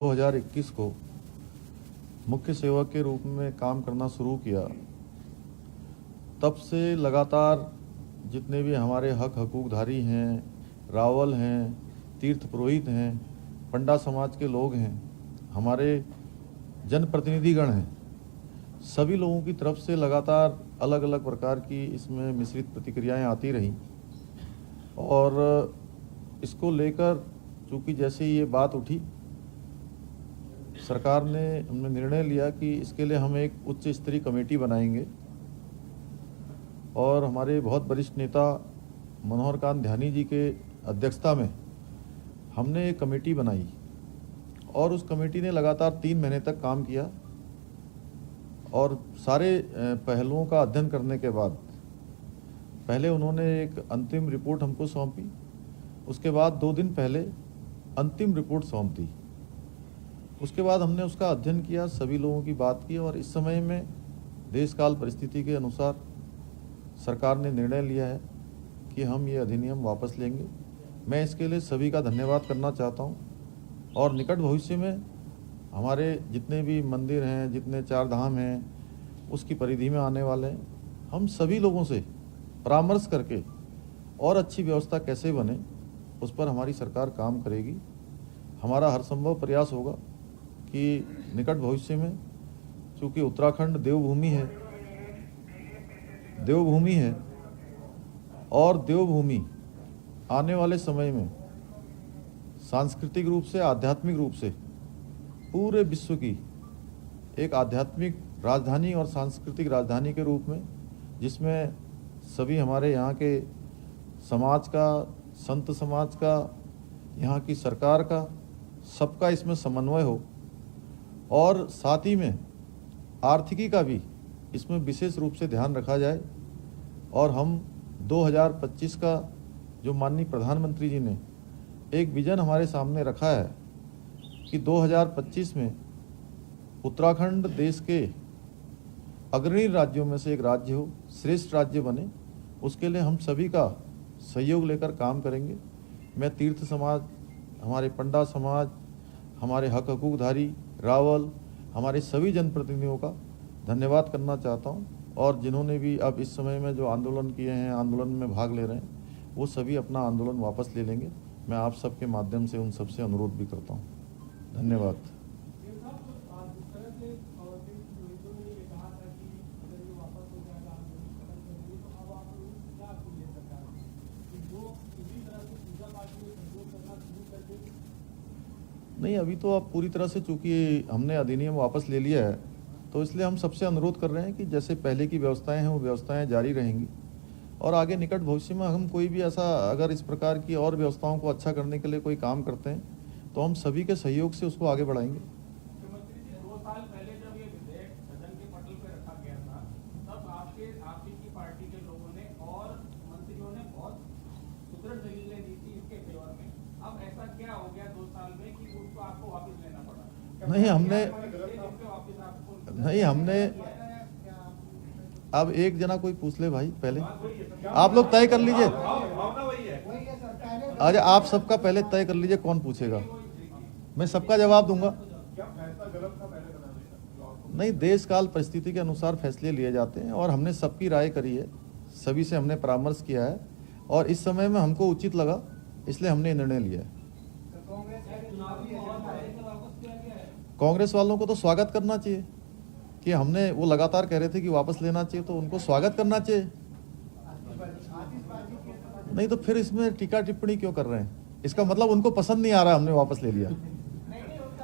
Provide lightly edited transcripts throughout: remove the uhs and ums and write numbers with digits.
2021 को मुख्य सेवक के रूप में काम करना शुरू किया, तब से लगातार जितने भी हमारे हकूकधारी हैं, रावल हैं, तीर्थ पुरोहित हैं, पंडा समाज के लोग हैं, हमारे जनप्रतिनिधिगण हैं, सभी लोगों की तरफ से लगातार अलग अलग प्रकार की इसमें मिश्रित प्रतिक्रियाएं आती रहीं। और इसको लेकर चूँकि जैसे ये बात उठी, सरकार ने हमने निर्णय लिया कि इसके लिए हम एक उच्च स्तरीय कमेटी बनाएंगे और हमारे बहुत वरिष्ठ नेता मनोहर कांत ध्यानी जी के अध्यक्षता में हमने एक कमेटी बनाई और उस कमेटी ने लगातार 3 महीने तक काम किया और सारे पहलुओं का अध्ययन करने के बाद पहले उन्होंने एक अंतिम रिपोर्ट हमको सौंपी, उसके बाद 2 दिन पहले अंतिम रिपोर्ट सौंप दी। उसके बाद हमने उसका अध्ययन किया, सभी लोगों की बात की और इस समय में देश काल परिस्थिति के अनुसार सरकार ने निर्णय लिया है कि हम ये अधिनियम वापस लेंगे। मैं इसके लिए सभी का धन्यवाद करना चाहता हूँ और निकट भविष्य में हमारे जितने भी मंदिर हैं, जितने 4 धाम हैं, उसकी परिधि में आने वाले हैं, हम सभी लोगों से परामर्श करके और अच्छी व्यवस्था कैसे बने उस पर हमारी सरकार काम करेगी। हमारा हर संभव प्रयास होगा कि निकट भविष्य में, चूँकि उत्तराखंड देवभूमि है और देवभूमि आने वाले समय में सांस्कृतिक रूप से, आध्यात्मिक रूप से पूरे विश्व की एक आध्यात्मिक राजधानी और सांस्कृतिक राजधानी के रूप में, जिसमें सभी हमारे यहाँ के समाज का, संत समाज का, यहाँ की सरकार का, सबका इसमें समन्वय हो और साथ ही में आर्थिकी का भी इसमें विशेष रूप से ध्यान रखा जाए। और हम 2025 का जो माननीय प्रधानमंत्री जी ने एक विजन हमारे सामने रखा है कि 2025 में उत्तराखंड देश के अग्रणी राज्यों में से एक राज्य हो, श्रेष्ठ राज्य बने, उसके लिए हम सभी का सहयोग लेकर काम करेंगे। मैं तीर्थ समाज, हमारे पंडा समाज, हमारे हकूकधारी, रावल, हमारे सभी जनप्रतिनिधियों का धन्यवाद करना चाहता हूं और जिन्होंने भी अब इस समय में जो आंदोलन किए हैं, आंदोलन में भाग ले रहे हैं, वो सभी अपना आंदोलन वापस ले लेंगे। मैं आप सबके माध्यम से उन सबसे अनुरोध भी करता हूं। धन्यवाद। नहीं, अभी तो आप पूरी तरह से, चूँकि हमने अधिनियम वापस ले लिया है, तो इसलिए हम सबसे अनुरोध कर रहे हैं कि जैसे पहले की व्यवस्थाएं हैं वो व्यवस्थाएं जारी रहेंगी और आगे निकट भविष्य में हम कोई भी ऐसा अगर इस प्रकार की और व्यवस्थाओं को अच्छा करने के लिए कोई काम करते हैं तो हम सभी के सहयोग से उसको आगे बढ़ाएंगे। मुख्यमंत्री जी, 2 साल पहले जब ये विधेयक सदन के पटल पर रखा गया था, तब आपकी पार्टी के लोगों ने और मंत्रियों ने बहुत सुदृढ़ दलीलें दी थी इसके फेवर में। अब ऐसा क्या हो गया 2 साल में कि उसको आपको वापस लेना पड़ा? नहीं, हमने अब एक जना कोई पूछ ले भाई, पहले आप लोग तय कर लीजिए। अच्छा, आप सबका पहले तय कर लीजिए कौन पूछेगा, मैं सबका जवाब दूंगा। नहीं, देश काल परिस्थिति के अनुसार फैसले लिए जाते हैं और हमने सबकी राय करी है, सभी से हमने परामर्श किया है और इस समय में हमको उचित लगा, इसलिए हमने निर्णय लिया है। कांग्रेस वालों को तो स्वागत करना चाहिए कि हमने, वो लगातार कह रहे थे कि वापस लेना चाहिए, तो उनको स्वागत करना चाहिए। नहीं तो फिर इसमें टीका टिप्पणी क्यों कर रहे हैं? इसका मतलब उनको पसंद नहीं आ रहा, हमने वापस ले लिया।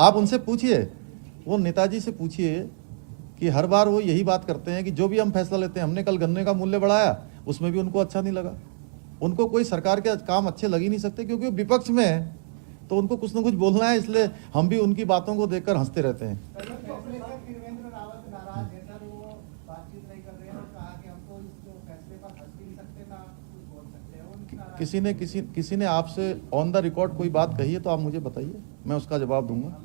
आप उनसे पूछिए, वो नेताजी से पूछिए कि हर बार वो यही बात करते हैं कि जो भी हम फैसला लेते हैं, हमने कल गन्ने का मूल्य बढ़ाया, उसमें भी उनको अच्छा नहीं लगा। उनको कोई सरकार के काम अच्छे लग ही नहीं सकते क्योंकि वो विपक्ष में है, तो उनको कुछ ना कुछ बोलना है, इसलिए हम भी उनकी बातों को देखकर हंसते रहते हैं। किसी ने आपसे ऑन द रिकॉर्ड कोई बात कही है तो आप मुझे बताइए, मैं उसका जवाब दूंगा।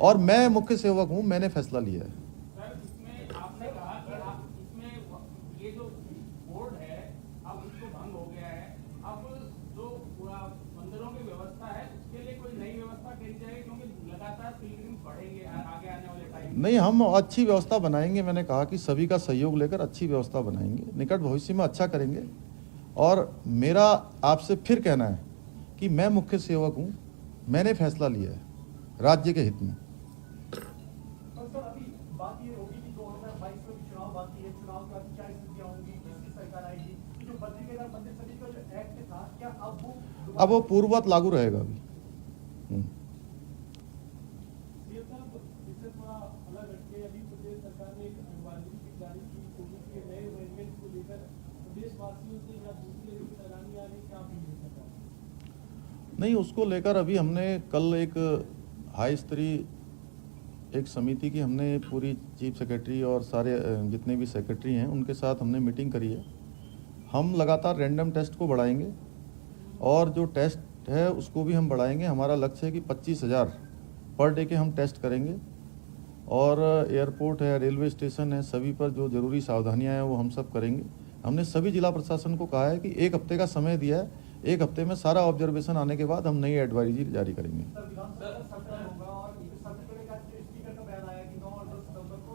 और मैं मुख्य सेवक हूं, मैंने फैसला लिया है। सर, इसमें आपने कहा कि इसमें ये जो बोर्ड है अब उसको भंग हो गया है, अब जो मंदिरों की व्यवस्था है उसके लिए कोई नई व्यवस्था करी जाएगी, क्योंकि लगातार नहीं, हम अच्छी व्यवस्था बनाएंगे। मैंने कहा कि सभी का सहयोग लेकर अच्छी व्यवस्था बनाएंगे, निकट भविष्य में अच्छा करेंगे। और मेरा आपसे फिर कहना है कि मैं मुख्य सेवक हूँ, मैंने फैसला लिया है राज्य के हित में। सर अभी बात ये होगी कि 2022 में चुनाव बाकी है, चुनाव का क्या स्थितियां होंगी, किसकी सरकार आएगी, जो बद्री केदार मंदिर समिति का जो एक्ट था, क्या अब वो पूर्ववत लागू रहेगा अभी। सीएम साहब, इससे थोड़ा अलग हटके अभी प्रदेश सरकार ने एक एडवाइजरी भी जारी की कोविड के नए वेरिएंट को लेकर प्रदेशवासियों से या दूसरी सलामी आने क्या अपील है सरकार? नहीं, उसको लेकर अभी हमने कल एक हाई स्तरीय एक समिति की हमने पूरी चीफ सेक्रेटरी और सारे जितने भी सेक्रेटरी हैं उनके साथ हमने मीटिंग करी है। हम लगातार रैंडम टेस्ट को बढ़ाएंगे और जो टेस्ट है उसको भी हम बढ़ाएंगे। हमारा लक्ष्य है कि 25,000 पर डे के हम टेस्ट करेंगे और एयरपोर्ट है, रेलवे स्टेशन है, सभी पर जो ज़रूरी सावधानियां हैं वो हम सब करेंगे। हमने सभी जिला प्रशासन को कहा है कि 1 हफ्ते का समय दिया है, 1 हफ्ते में सारा ऑब्जर्वेशन आने के बाद हम नई एडवाइजरी जारी करेंगे। सर विधानसभा का सत्र होगा और सत्र का स्पीकर का बयान आया कि 9 और 10 सितंबर को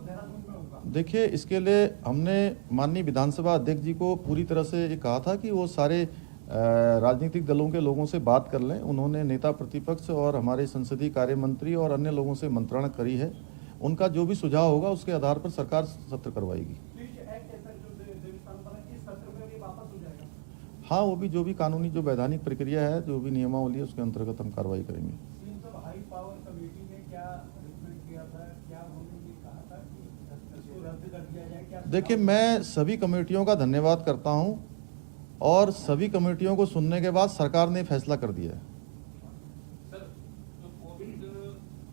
देहरादून में होगा। देखिए, इसके लिए हमने माननीय विधानसभा अध्यक्ष जी को पूरी तरह से ये कहा था कि वो सारे राजनीतिक दलों के लोगों से बात कर लें। उन्होंने नेता प्रतिपक्ष और हमारे संसदीय कार्य मंत्री और अन्य लोगों से मंत्रणा करी है। उनका जो भी सुझाव होगा उसके आधार पर सरकार सत्र करवाएगी। हाँ, वो भी जो भी कानूनी जो वैधानिक प्रक्रिया है, जो भी नियमावली है उसके अंतर्गत हम कार्रवाई करेंगे। हाई पावर कमेटी ने क्या रिकमेंड किया था, क्या उन्होंने ये कहा था कि इसको रद्द कर दिया जाए? क्या देखिए, मैं सभी कमेटियों का धन्यवाद करता हूं और सभी कमेटियों को सुनने के बाद सरकार ने फैसला कर दिया है। सर, जो कोविड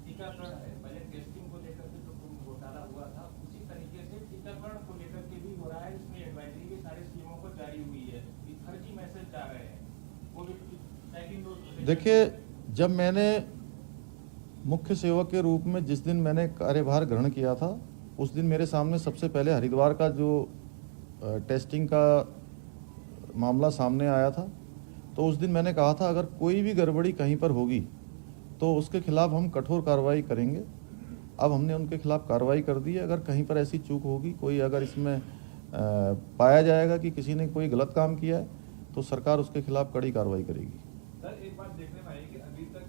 टीकाकरण है, पहले टेस्टिंग को लेकर के जो घोटाला हुआ था, उसी तरीके से टीकाकरण को लेकर के भी हो रहा है। इसमें एडवाइजरी भी सारे स्कीमों को जारी हुई है, फर्जी मैसेज जा रहे हैं कोविड की सेकंड डोज। देखिए, जब मैंने मुख्य सेवक के रूप में जिस दिन मैंने कार्यभार ग्रहण किया था, उस दिन मेरे सामने सबसे पहले हरिद्वार का जो टेस्टिंग का मामला सामने आया था, तो उस दिन मैंने कहा था अगर कोई भी गड़बड़ी कहीं पर होगी तो उसके खिलाफ हम कठोर कार्रवाई करेंगे। अब हमने उनके खिलाफ कार्रवाई कर दी है। अगर कहीं पर ऐसी चूक होगी, कोई अगर इसमें पाया जाएगा कि किसी ने कोई गलत काम किया है, तो सरकार उसके खिलाफ कड़ी कार्रवाई करेगी। सर, एक बात देखने में आई कि अभी तक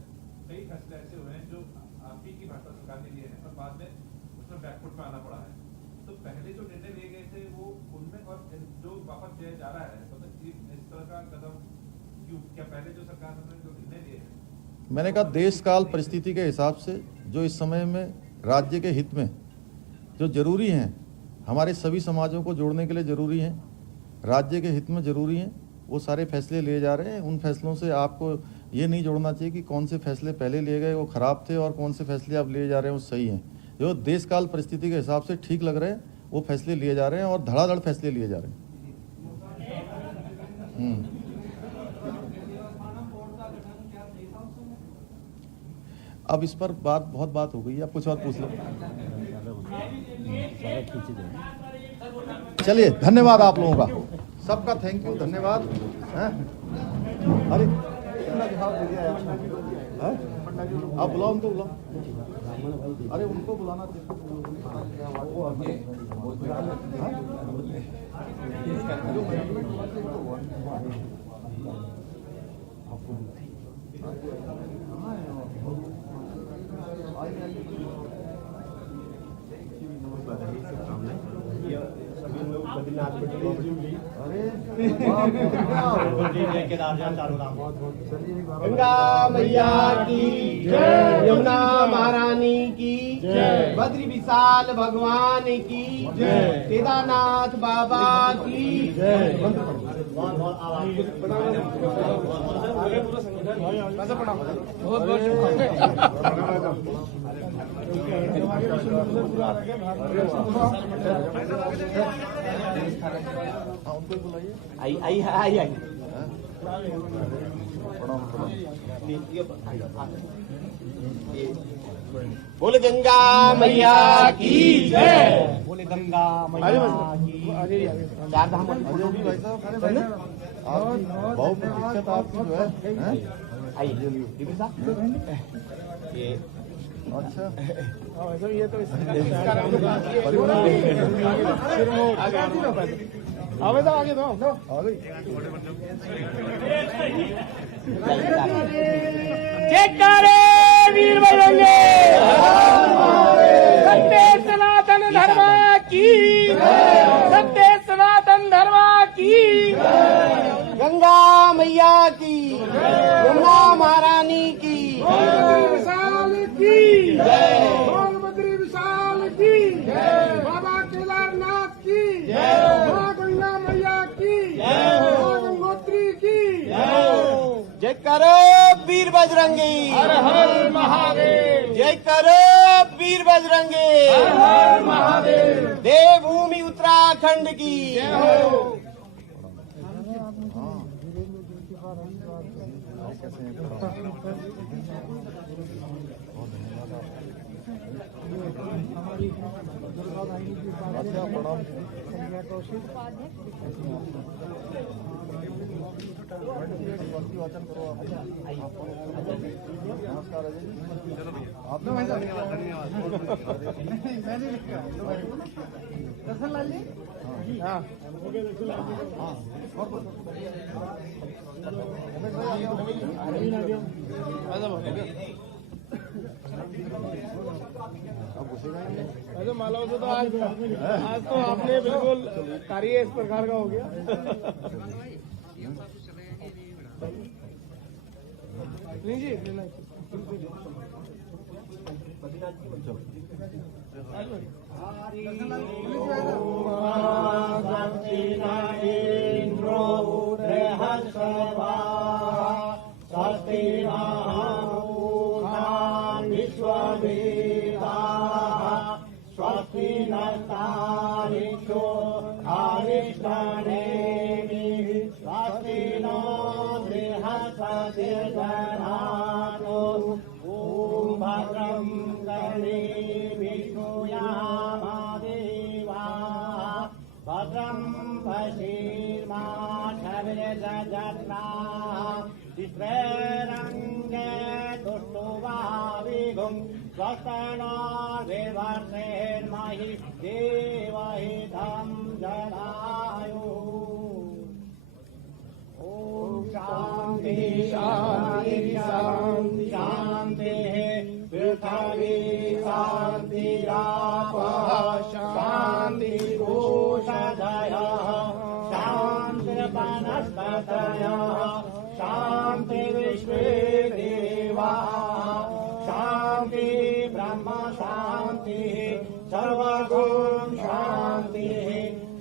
कई फैसले ऐसे हुए हैं जो आप ही की भाजपा सरकार ने लिए हैं और बाद में उसमें बैकफुट में आना पड़ा है। तो पहले जो निर्णय लिए गए थे वो उनमें और जो वापस दिया जा रहा है, मतलब इस तरह का कदम क्यों? क्या पहले जो सरकार ने जो निर्णय लिए हैं? मैंने कहा देश काल परिस्थिति के हिसाब से जो इस समय में राज्य के हित में जो जरूरी हैं, हमारे सभी समाजों को जोड़ने के लिए जरूरी हैं, राज्य के हित में जरूरी हैं, वो सारे फैसले लिए जा रहे हैं। उन फैसलों से आपको ये नहीं जोड़ना चाहिए कि कौन से फैसले पहले लिए गए वो खराब थे और कौन से फैसले आप लिए जा रहे हैं वो सही हैं। जो देश काल परिस्थिति के हिसाब से ठीक लग रहे हैं वो फैसले लिए जा रहे हैं और धड़ाधड़ फैसले लिए जा रहे हैं। अब इस पर बहुत बात हो गई, अब कुछ और पूछ लो। चलिए, धन्यवाद आप लोगों का, सबका थैंक यू, धन्यवाद। अरे आप बुलाओ, उनको बुलाओ। अरे उनको बुलाना गंगा मैया की जय, यमुना महारानी की जय, बद्री विशाल भगवान की जय, केदारनाथ बाबा की जय। आई बोले गंगा मैया की जय, बोले गंगा मैया की चार धाम। भाई साहब, बहुत प्रतिशत आपकी जो है आइए ये अच्छा ये तो आगे तो आगे तो जयकारे वीर बजरंगे सत्य सनातन धर्म की सत्य सनातन धर्म की गंगा मैया की यमुना महारानी की विशाल की सोनभद्री विशाल की बाबा केदारनाथ की माँ गंगा मैया की माँ गंगोत्री की जय करो वीर बजरंगी हर हर महादेव जय करो वीर बजरंगी हर हर महादेव देवभूमि उत्तराखंड की जय हो। वाचन करो नमस्कार अजय जी आपने दर्शन जी हाँ अब मालाओं से तो आज तो आपने बिल्कुल कार्य इस प्रकार का हो गया। नहीं जी स्वस्ति नस्तारिक्षो आविष्टानेमि स्वस्ति नो बृहस्पतिर्दधातु ॐ भद्रं कर्णेभिर्भूयामादेवाः भद्रं पश्येमाक्षभिर्यजत्राः तिस्रैरङ्गे तुष्टुवाविगुं स्वस्तनोर्विवर्षेर्महि देवहितं जनायुः। ॐ शान्ति शान्ति शान्ति शान्तिः पृथिवी शान्तिरापः शान्तिरोषधयः शान्तिर्वनस्पतयः शान्तिर्विश्वे देवाः शान्ति ब्रह्म शान्तिः सर्वगुण शान्तिः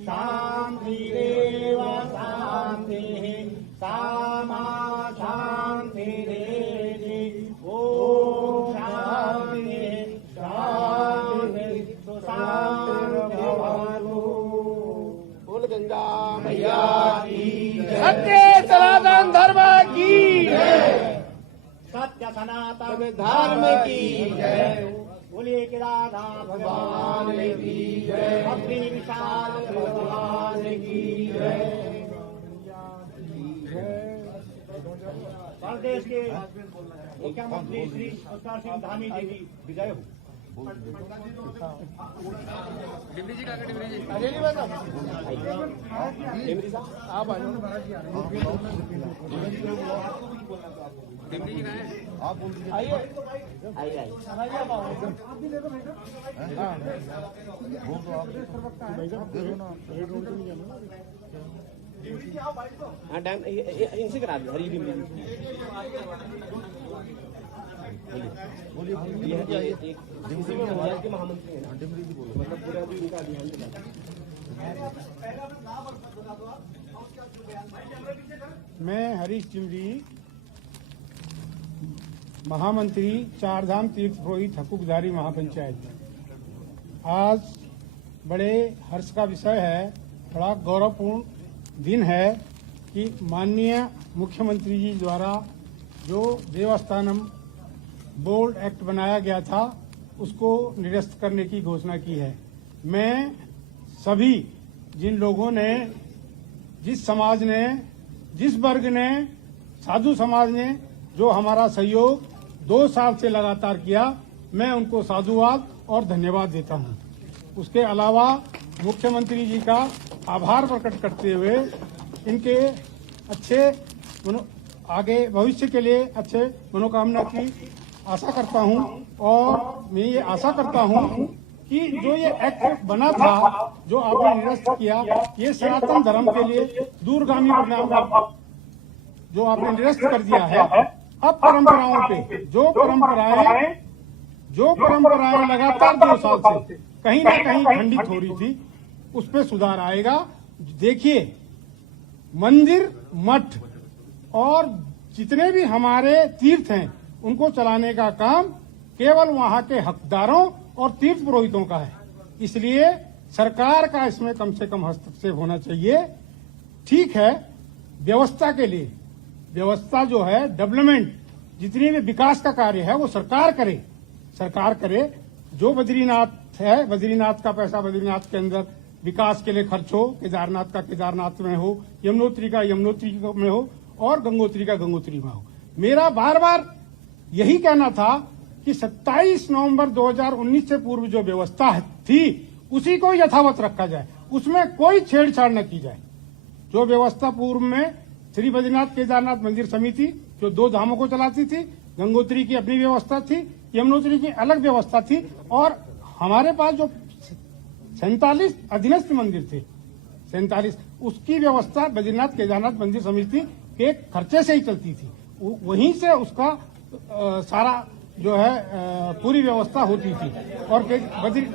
शान्तिरेव शान्तिः सामा शान्तिरेधि ॐ शान्तिः शान्तिः सुशान्तिर्भवतु। बोल गंगा मैया की सत्य सनातन धर्म की सत्य सनातन धर्म की जय। बोलिए केदारनाथ भगवान की जय। अपनी विशाल भगवान की जय। प्रदेश के मुख्यमंत्री श्री उत्तर सिंह धामी जी की विजय हो। डिमरी जी का डिमरी जी अजय जी बता डिमरी साहब आप आ जाओ डिमरी जी का है आप बोल दीजिए आइए आइए आइए आप भी ले लो हाँ बोल दो आप दे दो ना हाँ डैम इनसे करा दो हरी डिमरी जी बोलिए एक डिमरी में हमारे के महामंत्री हैं डिमरी जी बोलो मतलब पूरा भी उनका अभियान चला। मैं हरीश चिमरी महामंत्री चारधाम तीर्थ पुरोहित हकूकदारी महापंचायत। आज बड़े हर्ष का विषय है, बड़ा गौरवपूर्ण दिन है कि माननीय मुख्यमंत्री जी द्वारा जो देवस्थानम बोर्ड एक्ट बनाया गया था उसको निरस्त करने की घोषणा की है। मैं सभी जिन लोगों ने, जिस समाज ने, जिस वर्ग ने, साधु समाज ने जो हमारा सहयोग 2 साल से लगातार किया, मैं उनको साधुवाद और धन्यवाद देता हूं। उसके अलावा मुख्यमंत्री जी का आभार प्रकट करते हुए इनके अच्छे आगे भविष्य के लिए अच्छे मनोकामना की आशा करता हूं और मैं ये आशा करता हूं कि जो ये एक्ट बना था, जो आपने निरस्त किया, ये सनातन धर्म के लिए दूरगामी परिणाम जो आपने निरस्त कर दिया है। अब परंपराओं पे जो परंपराएं लगातार 2 साल से कहीं ना कहीं खंडित हो रही थी, उस पे सुधार आएगा। देखिए, मंदिर, मठ और जितने भी हमारे तीर्थ हैं, उनको चलाने का काम केवल वहां के हकदारों और तीर्थ पुरोहितों का है। इसलिए सरकार का इसमें कम से कम हस्तक्षेप होना चाहिए। ठीक है, व्यवस्था के लिए, व्यवस्था जो है, डेवलपमेंट, जितनी भी विकास का कार्य है वो सरकार करे। जो बद्रीनाथ है, बद्रीनाथ का पैसा बद्रीनाथ के अंदर विकास के लिए खर्च हो, केदारनाथ का केदारनाथ में हो, यमुनोत्री का यमुनोत्री में हो और गंगोत्री का गंगोत्री में हो। मेरा बार बार यही कहना था कि 27 नवंबर 2019 से पूर्व जो व्यवस्था थी उसी को यथावत रखा जाए, उसमें कोई छेड़छाड़ न की जाए। जो व्यवस्था पूर्व में श्री बद्रीनाथ केदारनाथ मंदिर समिति जो 2 धामों को चलाती थी, गंगोत्री की अपनी व्यवस्था थी, यमुनोत्री की अलग व्यवस्था थी, और हमारे पास जो 47 अधीनस्थ मंदिर थे, 47, उसकी व्यवस्था बद्रीनाथ केदारनाथ मंदिर समिति के खर्चे से ही चलती थी। वहीं से उसका सारा जो है पूरी व्यवस्था होती थी। और देखिए,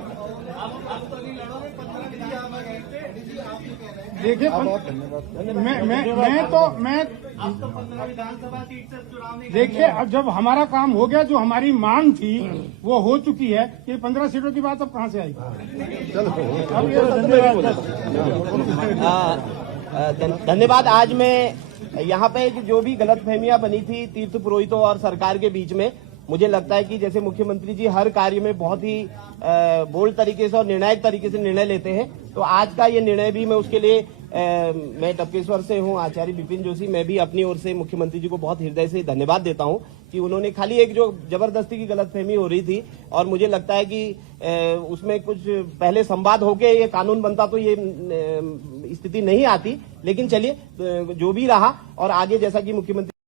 देखिए, अब जब हमारा काम हो गया, जो हमारी मांग थी वो हो चुकी है। ये 15 सीटों की बात अब कहां से आई? धन्यवाद। आज मैं यहाँ पे जो भी गलतफहमियां बनी थी तीर्थ पुरोहितों और सरकार के बीच में, मुझे लगता है कि जैसे मुख्यमंत्री जी हर कार्य में बहुत ही बोल्ड तरीके से और निर्णायक तरीके से निर्णय लेते हैं, तो आज का ये निर्णय भी मैं उसके लिए मैं टपकेश्वर से हूं, आचार्य विपिन जोशी, मैं भी अपनी ओर से मुख्यमंत्री जी को बहुत हृदय से धन्यवाद देता हूं कि उन्होंने खाली एक जो जबरदस्ती की गलतफहमी हो रही थी, और मुझे लगता है कि उसमें कुछ पहले संवाद होके ये कानून बनता तो ये स्थिति नहीं आती। लेकिन चलिए, जो भी रहा, और आगे जैसा कि मुख्यमंत्री